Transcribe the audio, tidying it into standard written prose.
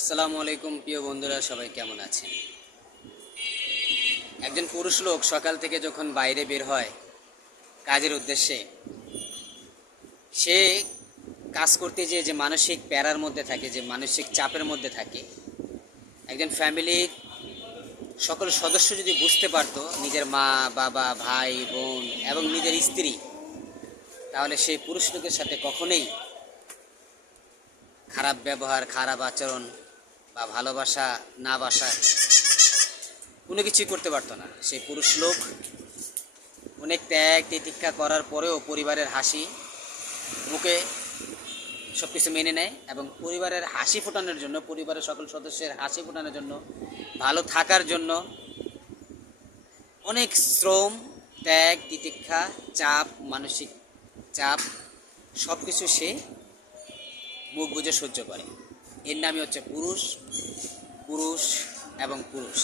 আসসালামু আলাইকুম প্রিয় বন্ধুরা, সবাই কেমন আছেন? একজন পুরুষ লোক সকাল থেকে যখন বাইরে বের হয় কাজের উদ্দেশ্যে, সে কাজ করতে যেয়ে যে মানসিক প্যারার মধ্যে থাকে, যে মানসিক চাপের মধ্যে থাকে, একজন ফ্যামিলির সকল সদস্য যদি বুঝতে পারতো, নিজের মা, বাবা, ভাই, বোন এবং নিজের স্ত্রী, তাহলে সেই পুরুষ লোকের সাথে কখনোই খারাপ ব্যবহার, খারাপ আচরণ বা ভালোবাসা না বাসা কোনো কিছুই করতে পারতো না। সেই পুরুষ লোক অনেক ত্যাগ তিতিক্ষা করার পরেও পরিবারের হাসি মুখে সব কিছু মেনে নেয় এবং পরিবারের হাসি ফোটানোর জন্য, পরিবারের সকল সদস্যের হাসি ফোটানোর জন্য, ভালো থাকার জন্য অনেক শ্রম, ত্যাগ তিতিক্ষা, চাপ, মানসিক চাপ সব কিছু সে মুখ বুজে সহ্য করে। এর নামই হচ্ছে পুরুষ, পুরুষ এবং পুরুষ।